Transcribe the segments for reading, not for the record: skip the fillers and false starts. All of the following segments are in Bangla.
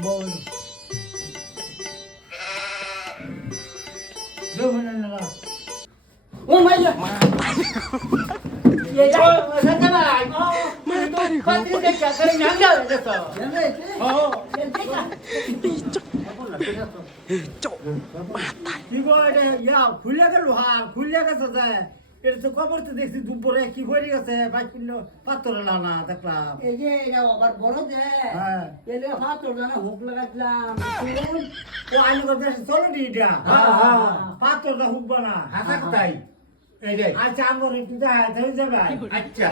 বল জমনে না ও মাইয়া ये जा सजना मैं तो पत्नी से क्या करे नांगा है तो हो ये देखा 이거 야 굴려가로 하 굴려가서 এটা তো খবর তো দেখছি দুপুরে কি করে গেছে বাইকুল্য পাথরে লানা দেখলাম এই যে এটা আবার বড় যে হ্যাঁ এলে পাথর না হুক লাগাইলাম ও আইন করে দেশ চলো নি এটা পাথর না হুক বানা হাসা কোথায় এই রে আচ্ছা আমার একটু দেখা ধরে যাবে আচ্ছা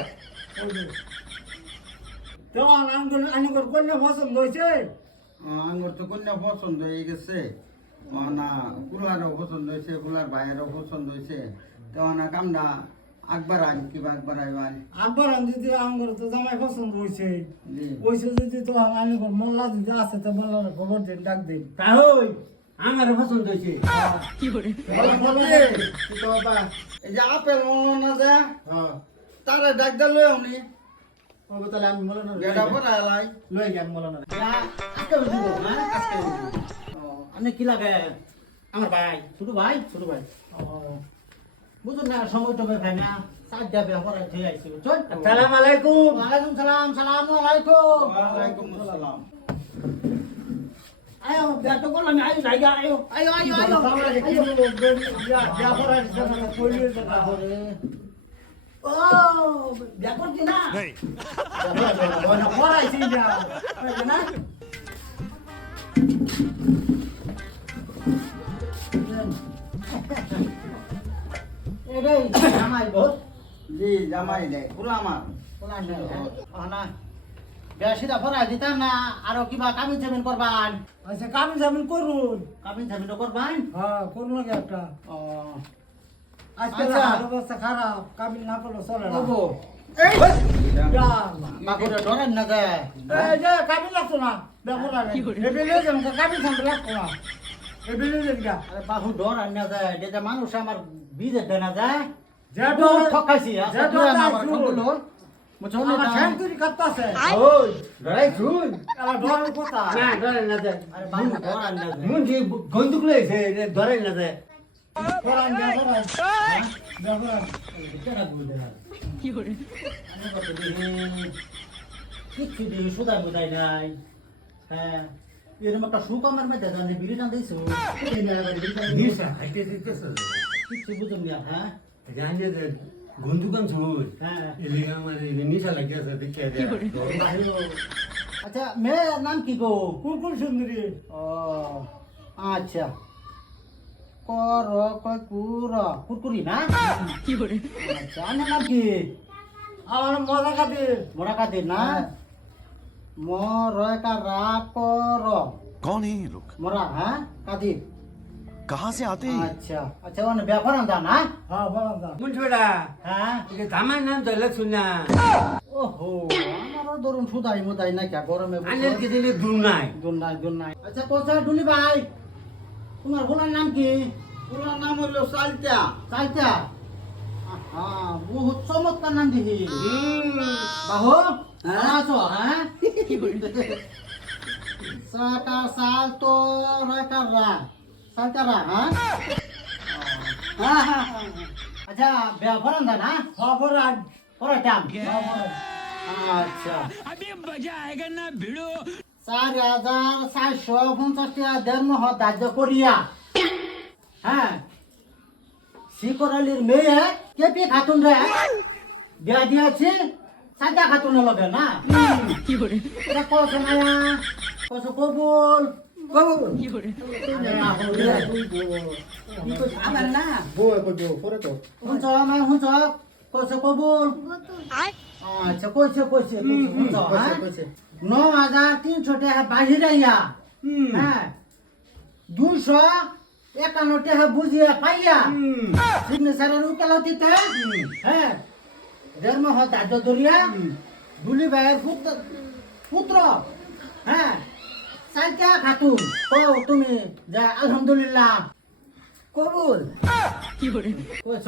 তো আইন করে করলে পছন্দ হয়েছে আঙ্গুর তো কন্যা পছন্দ হয়ে গেছে না কুলারও পছন্দ হয়েছে কুলার ভাইয়েরও পছন্দ হয়েছে তো না কামনা আকবার আন কিবা আকবার আইবান আবার যদি আঙ্গুর তো জামাই পছন্দ হয়েছে জি ওইসে যদি তো আইন করে মোল্লা যদি আছে তো মোল্লার খবর দিন ডাক দিন তাহই আমার পছন্দ হয়েছে এই যে আপেল মনে না যা হ্যাঁ তারা ডাক দে লই উনি ও তাহলে আমি মোল্লা না গেডা পড়া লাই লই গেম মোল্লা না আজকে দিব হ্যাঁ আজকে আপনি কি লাগে আমার ভাই ছোট ভাই বুঝুন না সময় টবে ভাই না সাত যাবে পরে ঠিক আছে চল আসসালামু আলাইকুম ওয়ালাইকুম সালাম সালামু আলাইকুম ওয়ালাইকুম আসসালাম আয়ো বেটো বললাম আয়ো জায়গা আয়ো আয়ো আয়ো আয়ো ও ব্যাপার কি না না এটাই জামাই বস জি জামাই দে পুরা আমার না বেশিটা ভরা দিতাম না আরো কিবা কামিন জামিন করবান আচ্ছা কামি জামিন করুন কামিন জামিন করবান হ্যাঁ করুন নাকি একটা ও আজকে আচ্ছা। অবস্থা খারাপ কাবিল না করলে চলে না ওগো বাকুরে ডরেন না যে এই যে কাবিল লাগতো না ব্যাপার না এবেলে যেন কাবিল সামনে লাগতো না এবেলে যেন গা আরে বাহু ডরান না যে যে মানুষ আমার বিজে দেয় না যায় যে বহুত ঠকাইছি যে আচ্ছা ডরাই আমার শুন। খবর মুঝে আমার শান্তির কাটতাছে ওই ধরাই শুন আমার ডরের কথা না ধরে না দে আরে বাহু ডরান না যে মুন যে গন্ধুক লইছে ধরে না দে কোরআন দে কোরআন কোরআন কেন বুঝে না কি করে কিচ্ছু দিয়ে সুদা বুঝাই নাই হ্যাঁ এরকম একটা সুখ আমার মধ্যে জানি বিড়ি টান দিয়েছো নিশা হাইতে দিতেছ কিচ্ছু বুঝুন না হ্যাঁ জানি যে গন্ধুকান শুন হ্যাঁ এলি আমার নিশা লাগিয়েছে দেখে দে আচ্ছা মেয়ের নাম কি গো কুকুর সুন্দরী ও আচ্ছা কর কয় কুর কুরকুরি না কি করে আচ্ছা আমার নাম কি আমার মজা কাদের মোরা কাদের না মরকা রা কর कौन है ये लोग মোরা হ্যাঁ কাদের कहाँ से आते हैं আচ্ছা আচ্ছা ওনে ব্যাপার আন্দা না হ্যাঁ বলা দা মুন ছোড়া হ্যাঁ এটা জামাই নাম ধরলে শুনা ওহো আমারও ধরুন সুদাই মুদাই না কে গরমে আনের কি দিলে দূর নাই দুন নাই আচ্ছা কোচা ডুলি ভাই তোমার গোলার নাম কি পুরা নাম হইলো সালতা চাইতা হ্যাঁ বহুত চমৎকার নাম দিহি বাহু আছো হ্যাঁ সাকা সাল তো রাকারা সালতারা হ্যাঁ আচ্ছা ব্যাপার আন্দা না খবরান পরে টাম আচ্ছা 4,450 টাকা দেড় ধার্য করিয়া হ্যাঁ শিকরালির মেয়ে কেপি খাতুন রে বিয়া দিয়েছি সাদা খাতুন লগে না কি করে এটা কস মায়া কস কবুল কি করে আমার না বউ কই পরে তো হুঁচ মায় হুঁচ কস কবুল আচ্ছা কইছে হুঁচ হ্যাঁ 9,300 টাকা বাহিরে ইয়া হ্যাঁ 251 টাকা বুঝিয়া পাইয়া সিগনেচারের উকালতি দিতে হ্যাঁ দেড় মাস দাজ দরিয়া দুলি ভাইয়ের পুত্র হ্যাঁ সাইতা খাতুন ও তুমি যা আলহামদুলিল্লাহ কবুল কি করে কইছ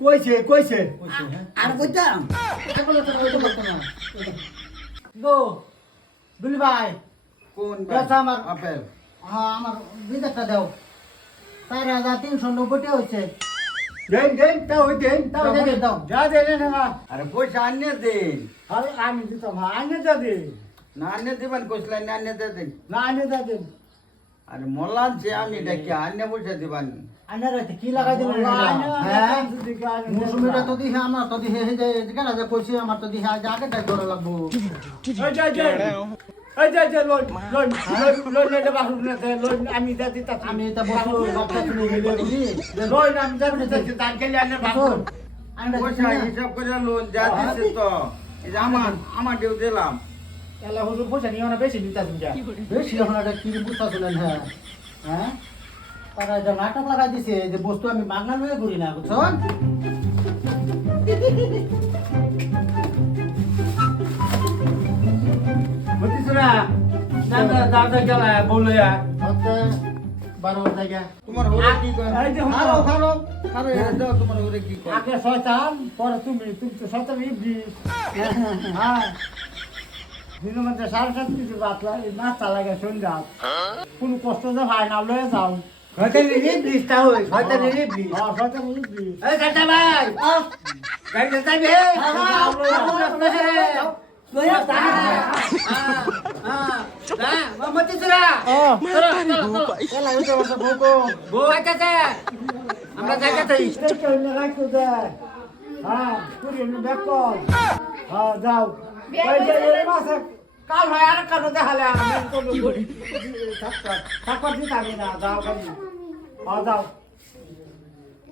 কইছে কইছে হ্যাঁ আর কইতাম আগলে তো কইতে পারতো না গো দুলি ভাই কোন আচ্ছা, আমার- আপেল হ্যাঁ আমার বিদেশটা দাও 4,390 হয়েছে দেন দেন তাও দেন তাও দাও, দেন দাও। যা দেন না আরে পয়সা আনিয়ে দিন আরে আমি দিতাম আইনে যা দে না আনিয়ে দিবেন কইছিলেন না আনিয়ে দিয়ে দিন না আইনে যা দেন আরে মলান যে আমি দেখি আনিয়ে পয়সা দিবেন আইনার রাতে কি লাগাই দিলেন হ্যাঁ মৌসুমিটা তো দিহে আমার তো দিহে যে কেন যে কইছি আমার তো দিহে আজ আগে টাই করে লাগবো আমি যা দিতাম আমি এটা বসু বাচ্চা শুনে গেলে বলি লই আমি যা দিতাম তার গেলে আইনে শোন, আইনটা পয়সা হিসাব করে লোন যা দিছে তো এই যে আমার ডিউ দিলাম এলা হুজুর পয়সা নিও না বেশি দিতাম যা বেশি এখন এটা কি বুঝতেছিলেন হ্যাঁ হ্যাঁ তারা এটা নাটক লাগাই দিছে যে বস্তু আমি বাংলা লয়ে ঘুরি না বুঝছেন মতিসরা দাদা দাদা গেলা বলয়া হচ্ছে 12 জায়গা তোমার ওরে কি কয় এই যে খারো খারো খারো এ দাও তোমার ওরে কি কয় আগে শয়তান পরে তুমি তো শয়তান ইবলিস হ্যাঁ দিনের মধ্যে 7:30 কিছু বাতলা না চালাগে সন্ধ্যা কোনো কষ্ট যে হয় না লয়ে যাও শয়তানি ইবলিস তা হই শয়তানি ইবলিস হ্যাঁ শয়তান ইবলিস এই দাদা ভাই গাড়ি যাইবে মতিসরা এলা হইতে বসে বউকো বউ আইতাছে আমরা যাইতাছি রাখতে দেয় হ্যাঁ পুরি ব্যাক কর হ্যাঁ যাও ওই যে এই মাসে কাল হয় আর কেন দেখালে থাকবার দিতে আমি না যাও খালি হ্যাঁ যাও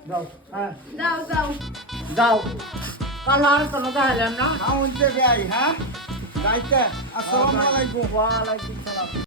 যাও হ্যাঁ যাও যাও যাও কাল আর কেন দেখালাম না খাউন তে যাই হ্যাঁ যাইতে আসসালামু আলাইকুম ওয়ালাইকুম সালাম